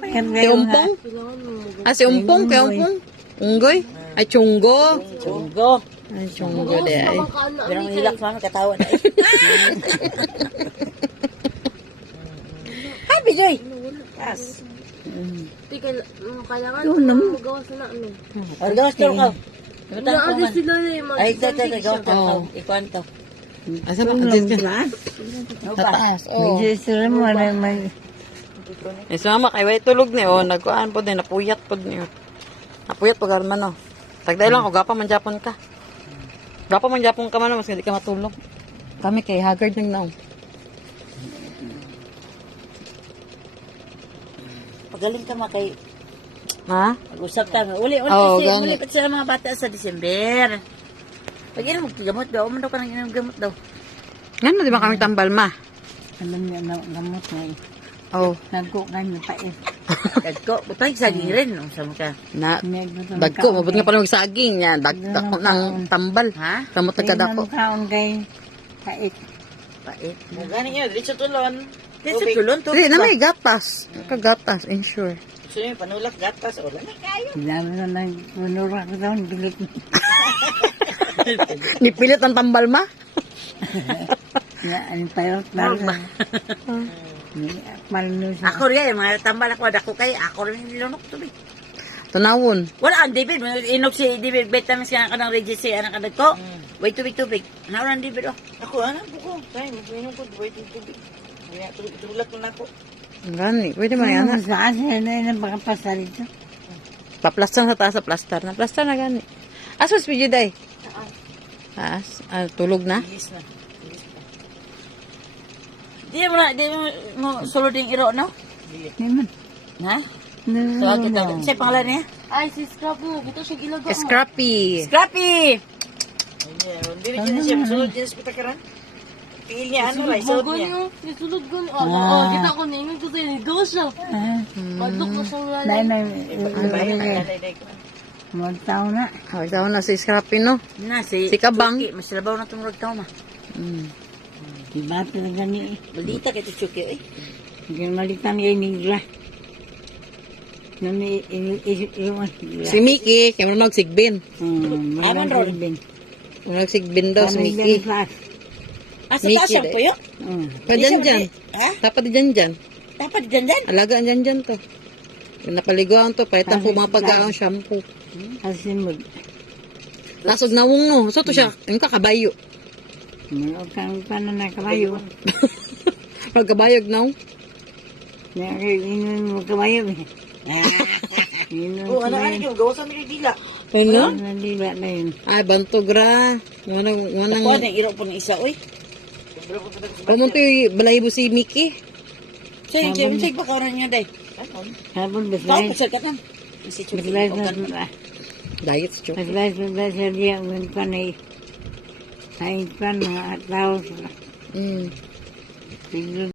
Si Umpong? Ah, si Umpong, kay Umpong. Unggoy? Ay, Chunggo. Chunggo. Ay, Chunggo di ay. Pero ang hilak na katawa na eh. Happy Joy! Yes. Kailangan magawa sa namin. Ang gawas to ka. Naagi sila eh. Ay, gawas to ka. Ikuan to. Asa ba? Tataas. Oh. Eh, sama kay way tulog ni oh, nagkuan po din, napuyat po niyo. Napuyat po garman oh. Tagday lang ko gapa man Japon ka. Gapa man Japon ka man mas hindi ka matulog. Kami kay haggard nang naong. Pagaling ka makay. Ha? Mag-usap ka. Uli Oo, kasi ganun. uli pa sila mga bata sa December. Pag inom gamot daw, uman daw ka nang inom gamot daw. Ngano di ba kami tambal ma? Alam niya na gamot na eh. Oh, Nagko ka niya pa eh. Dagko, butang sa rin, no? Sama ka. na dagko mabot nga pala magsaging yan, dagko ng tambal. Ha? Kamot nagkadako. Kaon kay kait. Pait. Gani niya, diretso tulon. Kasi tulon to. Dili na may gatas. Kagatas, ensure. Gusto niyo panulak gatas o lang. Dami na lang punura ko daw. Bilit. Nipilit ang tambal ma. Na ang payot na. Malino siya. Ako rin, mga tambal ako, dako kay, ako rin nilunok to. Tanawon. Wala ang David, inog si David, vitamins ka ng Regis, anak ka ko. Wait, tubig. Nauran David, oh. Ako, anak ko. Tayo, magpinom ko. Buhay tubig. Tulak mo na ako. Gani, pwede man yan. Ano saan siya na yun ang makapasa rito? Paplastar sa taas sa plastar. Na plastar na gani. Asos video day. Taas. Tulog na. Bilis na. Di mo sulod yung iro, no? Naman. Ha? So, kita, siya pangalan niya? Ay, si Scrappy. Ito siya ilaga mo. Scrappy. Scrappy! Hindi rin siya. Masulod din sa pitakaran. Tingin niya, ano, right? Sulod niya. Nisulod ko niya. Oh, kita ko niya. Ko sa'yo, nigo siya. Madok ko siyang Dahil lalay. na mga tao na. Oh, ikaw na si Scrappy, no? Na, Si Kabang. Chucky, mas labaw na tumurag tao, ma. Diba talaga ni Balita kay Chucky, eh. Hindi malitan niya nila. Nami iwan. Si Mickey, kaya mo magsigbin. Aman, Ron. Magsigbin daw si Mickey. Ah, sa Mickey, taas siya eh. po yun? Padyan-dyan. Ha? Dapat dyan-dyan. Dapat dyan. Alagaan dyan-dyan to. Yung napaliguan to, palitan po mga pagkaon, shampoo. Asimod. Tasod na wong no. So to siya, yung kakabayo. Malog kang paano na kabayo. Magkabayog na wong. Inon mo kabayo eh. Inon Oo, anak-anak yung gawa sa mga dila. Ano? Nandila na yun. Ay, bantog ra. Nganang, Ako, nganang, nang iro po ng isa, oy. pumunto yung balahibo si Mickey. Siya, siya, pakawaran niya, day. Habang Kau, baslay. pagsagat na. Si Chucky, Baslay okay. na. Diet si Chok. Baslay sa diya. Ngun pa na eh. Hain pa mga tao. Mm. Siguro